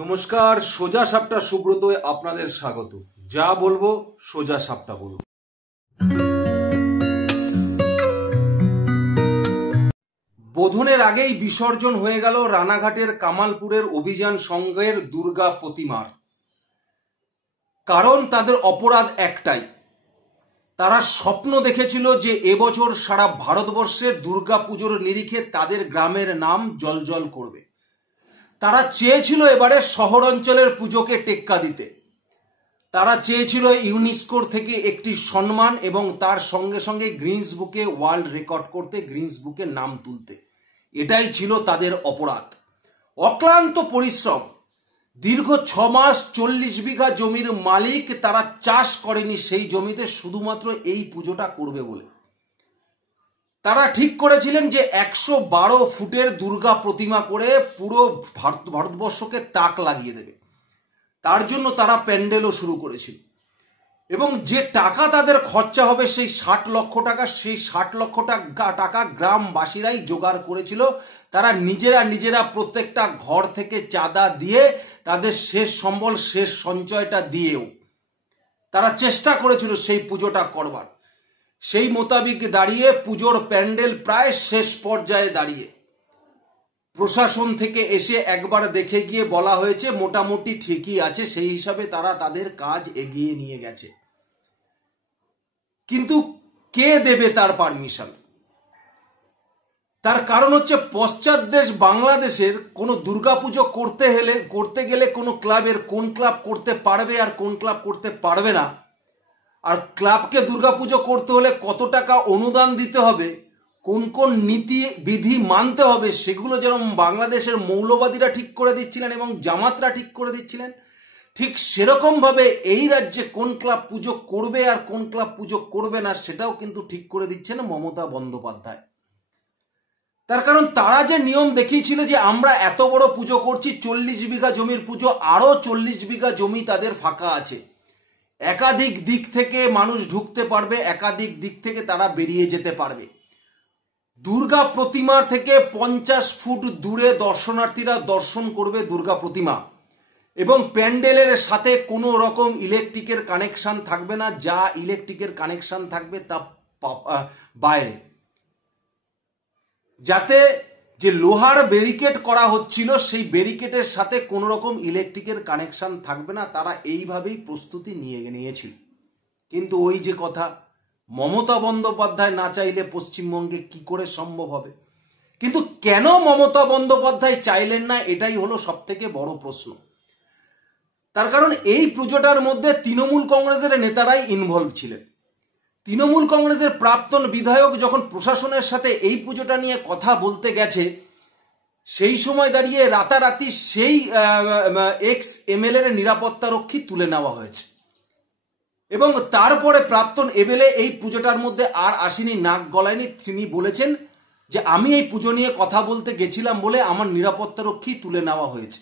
নমস্কার, সোজা সাপটা সুব্রতয় আপনাদের স্বাগত। যা বলবো সোজা সাপটা বলবো। বোধনের আগেই বিসর্জন হয়ে গেল রানাঘাটের কামালপুরের অভিযান সংঘের দুর্গা প্রতিমার। কারণ তাদের অপরাধ একটাই, তারা স্বপ্ন দেখেছিল যে এবছর সারা ভারতবর্ষের দুর্গাপুজোর নিরিখে তাদের গ্রামের নাম জ্বলজ্বল করবে। তারা চেয়েছিল এবারে শহরাঞ্চলের পুজোকে টেক্কা দিতে। তারা চেয়েছিল ইউনেস্কোর থেকে একটি সম্মান এবং তার সঙ্গে সঙ্গে গ্রিনস বুকে ওয়ার্ল্ড রেকর্ড করতে, গ্রিনস বুকে নাম তুলতে। এটাই ছিল তাদের অপরাধ। অক্লান্ত পরিশ্রম, দীর্ঘ 6 মাস 40 বিঘা জমির মালিক তারা চাষ করেনি সেই জমিতে শুধুমাত্র এই পুজোটা করবে বলে। তারা ঠিক করেছিলেন যে 112 ফুটের দুর্গা প্রতিমা করে পুরো ভারতবর্ষকে তাক লাগিয়ে দেবে। তার জন্য তারা প্যান্ডেলও শুরু করেছিল এবং যে টাকা তাদের খরচা হবে সেই 60 লক্ষ টাকা, সেই 60 লক্ষ টাকা গ্রামবাসীরাই জোগাড় করেছিল। তারা নিজেরা প্রত্যেকটা ঘর থেকে চাঁদা দিয়ে তাদের শেষ সম্বল, শেষ সঞ্চয়টা দিয়েও তারা চেষ্টা করেছিল সেই পুজোটা করবার। সেই মোতাবিক দাঁড়িয়ে পুজোর প্যান্ডেল প্রায় শেষ পর্যায়ে দাঁড়িয়ে প্রশাসন থেকে এসে একবার দেখে গিয়ে বলা হয়েছে মোটামুটি ঠিকই আছে, সেই হিসাবে তারা তাদের কাজ এগিয়ে নিয়ে গেছে। কিন্তু কে দেবে তার পারমিশন? তার কারণ হচ্ছে পশ্চাৎ দেশ বাংলাদেশের কোনো দুর্গাপুজো করতে গেলে কোনো ক্লাবের কোন ক্লাব করতে পারবে আর কোন ক্লাব করতে পারবে না, আর ক্লাবকে দুর্গাপুজো করতে হলে কত টাকা অনুদান দিতে হবে, কোন কোন নীতি বিধি মানতে হবে, সেগুলো যেরকম বাংলাদেশের মৌলবাদীরা ঠিক করে দিচ্ছিলেন এবং জামাতরা ঠিক করে দিচ্ছিলেন, ঠিক সেরকম ভাবে এই রাজ্যে কোন ক্লাব পুজো করবে আর কোন ক্লাব পুজো করবে না সেটাও কিন্তু ঠিক করে দিচ্ছেন মমতা বন্দ্যোপাধ্যায়। তার কারণ তারা যে নিয়ম দেখিয়েছিল যে আমরা এত বড় পুজো করছি, 40 বিঘা জমির পুজো, আরো 40 বিঘা জমি তাদের ফাঁকা আছে, একাধিক দিক থেকে মানুষ ঢুকতে পারবে, একাধিক দিক থেকে তারা বেরিয়ে যেতে পারবে। দুর্গা প্রতিমা থেকে 50 ফুট দূরে দর্শনার্থীরা দর্শন করবে দুর্গা প্রতিমা এবং প্যান্ডেলের সাথে কোনো রকম ইলেকট্রিকের কানেকশন থাকবে না, যা ইলেকট্রিকের কানেকশন থাকবে তা বাইরে, যাতে যে লোহার ব্যারিকেড করা হচ্ছিল সেই ব্যারিকেডের সাথে কোনো রকম ইলেকট্রিকের কানেকশন থাকবে না। তারা এইভাবেই প্রস্তুতি নিয়েছিল। কিন্তু ওই যে কথা, মমতা বন্দ্যোপাধ্যায় না চাইলে পশ্চিমবঙ্গে কি করে সম্ভব হবে? কিন্তু কেন মমতা বন্দ্যোপাধ্যায় চাইলেন না, এটাই হলো সব থেকে বড় প্রশ্ন। তার কারণ এই পুজোটার মধ্যে তৃণমূল কংগ্রেসের নেতারাই ইনভলভ ছিলেন। তৃণমূল কংগ্রেসের প্রাক্তন বিধায়ক যখন প্রশাসনের সাথে এই পুজোটা নিয়ে কথা বলতে গেছে, সেই সময় দাঁড়িয়ে রাতারাতি সেই এক্স এমএলএ এর নিরাপত্তারক্ষী তুলে নেওয়া হয়েছে এবং তারপরে প্রাক্তন এমএলএ এই পুজোটার মধ্যে আর আসেনি, নাক গলায়নি। তিনি বলেছেন যে আমি এই পুজো নিয়ে কথা বলতে গেছিলাম বলে আমার নিরাপত্তারক্ষী তুলে নেওয়া হয়েছে।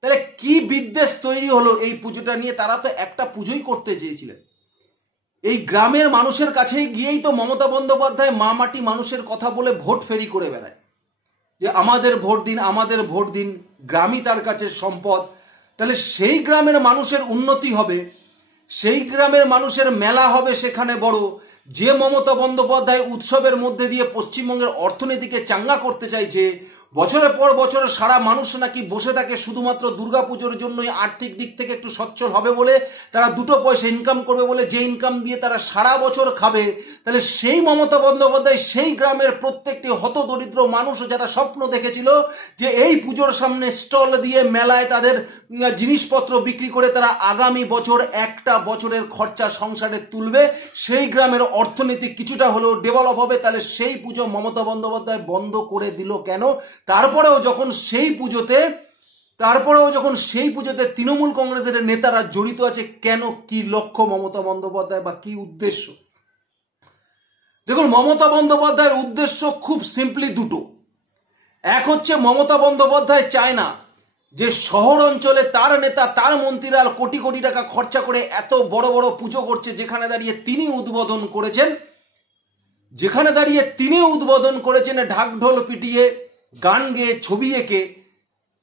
তাহলে কি বিদ্বেষ তৈরি হলো এই পুজোটা নিয়ে? তারা তো একটা পুজোই করতে চেয়েছিলেন। এই গ্রামের মানুষের কাছে গিয়েই তো মমতা বন্দ্যোপাধ্যায় মা মাটি মানুষের কথা বলে ভোট ফেরি করে বেড়ায় যে আমাদের ভোট দিন, আমাদের ভোট দিন, গ্রামই তার কাছে সম্পদ। তাহলে সেই গ্রামের মানুষের উন্নতি হবে, সেই গ্রামের মানুষের মেলা হবে সেখানে বড়। যে মমতা বন্দ্যোপাধ্যায় উৎসবের মধ্যে দিয়ে পশ্চিমবঙ্গের অর্থনীতিকে চাঙ্গা করতে চাইছে, বছরের পর বছর সারা মানুষ নাকি বসে থাকে শুধুমাত্র দুর্গাপুজোর জন্যই, আর্থিক দিক থেকে একটু সচ্ছল হবে বলে, তারা 2 পয়সা ইনকাম করবে বলে, যে ইনকাম দিয়ে তারা সারা বছর খাবে। তাহলে সেই মমতা বন্দ্যোপাধ্যায় সেই গ্রামের প্রত্যেকটি হতদরিদ্র মানুষ যারা স্বপ্ন দেখেছিল যে এই পুজোর সামনে স্টল দিয়ে মেলায় তাদের জিনিসপত্র বিক্রি করে তারা আগামী বছর একটা বছরের খরচা সংসারে তুলবে, সেই গ্রামের অর্থনীতি কিছুটা হলেও ডেভেলপ হবে, তাহলে সেই পুজো মমতা বন্দ্যোপাধ্যায় বন্ধ করে দিল কেন? তারপরেও যখন সেই পুজোতে তৃণমূল কংগ্রেসের নেতারা জড়িত আছে, কেন, কি লক্ষ্য মমতা বন্দ্যোপাধ্যায় বা কি উদ্দেশ্য? দেখুন, মমতা বন্দ্যোপাধ্যায়ের উদ্দেশ্য খুব সিম্পলি দুটো। এক হচ্ছে মমতা বন্দ্যোপাধ্যায় চায় না যে শহর অঞ্চলে তার নেতা, তার মন্ত্রীরা কোটি কোটি টাকা খরচা করে এত বড় বড় পুজো করছে, যেখানে দাঁড়িয়ে তিনি উদ্বোধন করেছেন ঢাক ঢোল পিটিয়ে, গান গেয়ে, ছবি এঁকে,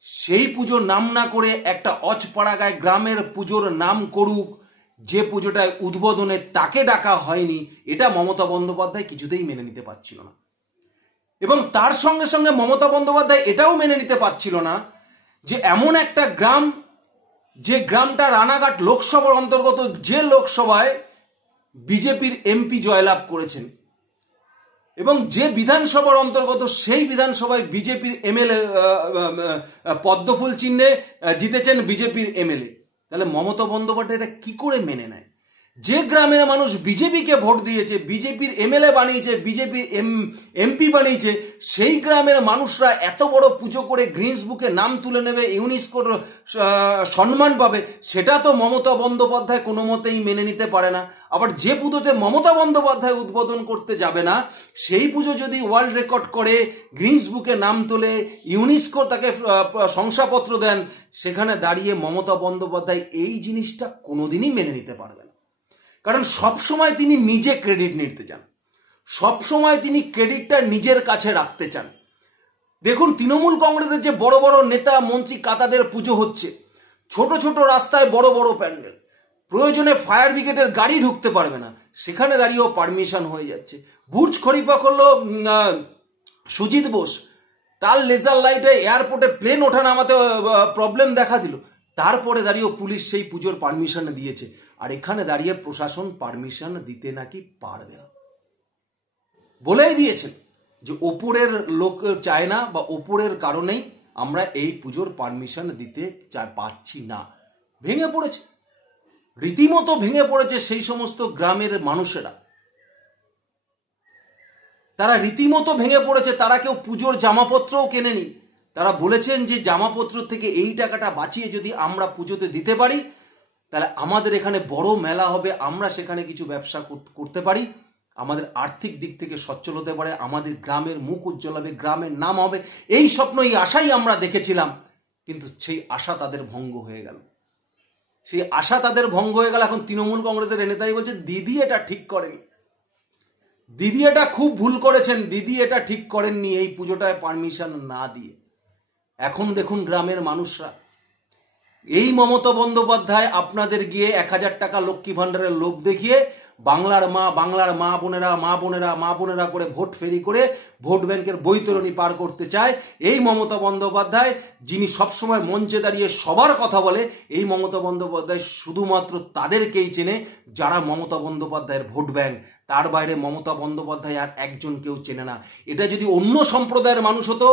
সেই পুজোর নাম না করে একটা অজপাড়াগায় গ্রামের পুজোর নাম করুক, যে পুজোটায় উদ্বোধনে তাকে ডাকা হয়নি, এটা মমতা বন্দ্যোপাধ্যায় কিছুতেই মেনে নিতে পারছিল না। এবং তার সঙ্গে সঙ্গে মমতা বন্দ্যোপাধ্যায় এটাও মেনে নিতে পারছিল না যে এমন একটা গ্রাম, যে গ্রামটা রানাঘাট লোকসভার অন্তর্গত, যে লোকসভায় বিজেপির এমপি জয়লাভ করেছেন, এবং যে বিধানসভার অন্তর্গত সেই বিধানসভায় বিজেপির এমএলএ পদ্মফুল চিহ্নে জিতেছেন বিজেপির এমএলএ, তাহলে মমতা বন্দ্যোপাধ্যায় এটা কি করে মেনে নেয়? যে গ্রামের মানুষ বিজেপিকে ভোট দিয়েছে, বিজেপির এমএলএ বানিয়েছে, বিজেপির এমপি বানিয়েছে, সেই গ্রামের মানুষরা এত বড় পুজো করে গ্রিনস বুকে নাম তুলে নেবে, ইউনেস্কোর সম্মান পাবে, সেটা তো মমতা বন্দ্যোপাধ্যায় কোনো মতেই মেনে নিতে পারে না। আবার যে পুজোতে মমতা বন্দ্যোপাধ্যায় উদ্বোধন করতে যাবে না, সেই পুজো যদি ওয়ার্ল্ড রেকর্ড করে, গ্রিনস বুকে নাম তোলে, ইউনেস্কো তাকে শংসাপত্র দেন, সেখানে দাঁড়িয়ে মমতা বন্দ্যোপাধ্যায় এই জিনিসটা কোনোদিনই মেনে নিতে পারবে না। কারণ সবসময় তিনি নিজে ক্রেডিট নিতে চান, সবসময় তিনি ক্রেডিটটা নিজের কাছে রাখতে চান। দেখুন, তৃণমূল কংগ্রেসের যে বড় বড় নেতা মন্ত্রী কাতাদের পুজো হচ্ছে, ছোট ছোট রাস্তায় বড় বড় প্যান্ডেল, প্রয়োজনে ফায়ার ব্রিগেডের গাড়ি ঢুকতে পারবে না, সেখানে দাঁড়িয়েও পারমিশন হয়ে যাচ্ছে। বুর্জ খলিফা করলো সুজিত বোস, তার লেজার লাইটে এয়ারপোর্টে প্লেন ওঠা নামাতে প্রবলেম দেখা দিল, তারপরে দাঁড়িয়েও পুলিশ সেই পুজোর পারমিশন দিয়েছে। আর এখানে দাঁড়িয়ে প্রশাসন পারমিশন দিতে নাকি পারবে না, বলেই দিয়েছেন যে ওপরের লোক চায় না, বা ওপরের কারণেই আমরা এই পুজোর পারমিশন দিতে পারছি না। ভেঙে পড়েছে, রীতিমতো ভেঙে পড়েছে সেই সমস্ত গ্রামের মানুষেরা, তারা রীতিমতো ভেঙে পড়েছে। তারা কেউ পুজোর জামাপত্রও কেনেনি, তারা বলেছেন যে জামাপত্র থেকে এই টাকাটা বাঁচিয়ে যদি আমরা পুজোতে দিতে পারি, তাহলে আমাদের এখানে বড় মেলা হবে, আমরা সেখানে কিছু ব্যবসা করতে পারি, আমাদের আর্থিক দিক থেকে সচ্ছল হতে পারে, আমাদের গ্রামের মুখ উজ্জ্বল হবে, গ্রামের নাম হবে, এই স্বপ্ন, এই আশাই আমরা দেখেছিলাম। কিন্তু সেই আশা তাদের ভঙ্গ হয়ে গেল, সেই আশা তাদের ভঙ্গ হয়ে গেল। এখন তৃণমূল কংগ্রেসের নেতাই বলছে দিদি এটা ঠিক করেনি, দিদি এটা খুব ভুল করেছেন, দিদি এটা ঠিক করেননি এই পুজোটায় পারমিশন না দিয়ে। এখন দেখুন গ্রামের মানুষরা, এই মমতা বন্দ্যোপাধ্যায় আপনাদের গিয়ে 1000 টাকা লক্ষ্মী ভান্ডারের লোভ দেখিয়ে বাংলার মা বোনেরা করে ভোট ফেরি করে ভোট ব্যাংকের বৈতরণী পার করতে চায়। এই মমতা বন্দ্যোপাধ্যায়, যিনি সবসময় মঞ্চে দাঁড়িয়ে সবার কথা বলে, এই মমতা বন্দ্যোপাধ্যায় শুধুমাত্র তাদেরকেই চেনে যারা মমতা বন্দ্যোপাধ্যায়ের ভোট ব্যাংক, তার বাইরে মমতা বন্দ্যোপাধ্যায় আর একজন কেউ চেনে না। এটা যদি অন্য সম্প্রদায়ের মানুষ হতো,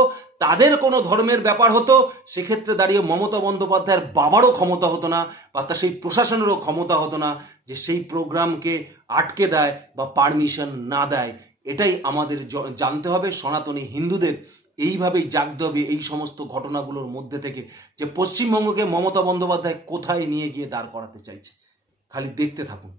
তাদের কোনো ধর্মের ব্যাপার হতো, সেক্ষেত্রে দাঁড়িয়ে মমতা বন্দ্যোপাধ্যায়ের বাবারও ক্ষমতা হতো না, বা তার সেই প্রশাসনেরও ক্ষমতা হতো না যে সেই প্রোগ্রামকে আটকে দেয় বা পারমিশন না দেয়। এটাই আমাদের জানতে হবে। সনাতনী হিন্দুদের এইভাবেই জাগতে হবে এই সমস্ত ঘটনাগুলোর মধ্যে থেকে, যে পশ্চিমবঙ্গকে মমতা বন্দ্যোপাধ্যায় কোথায় নিয়ে গিয়ে দাঁড় করাতে চাইছে। খালি দেখতে থাকুন।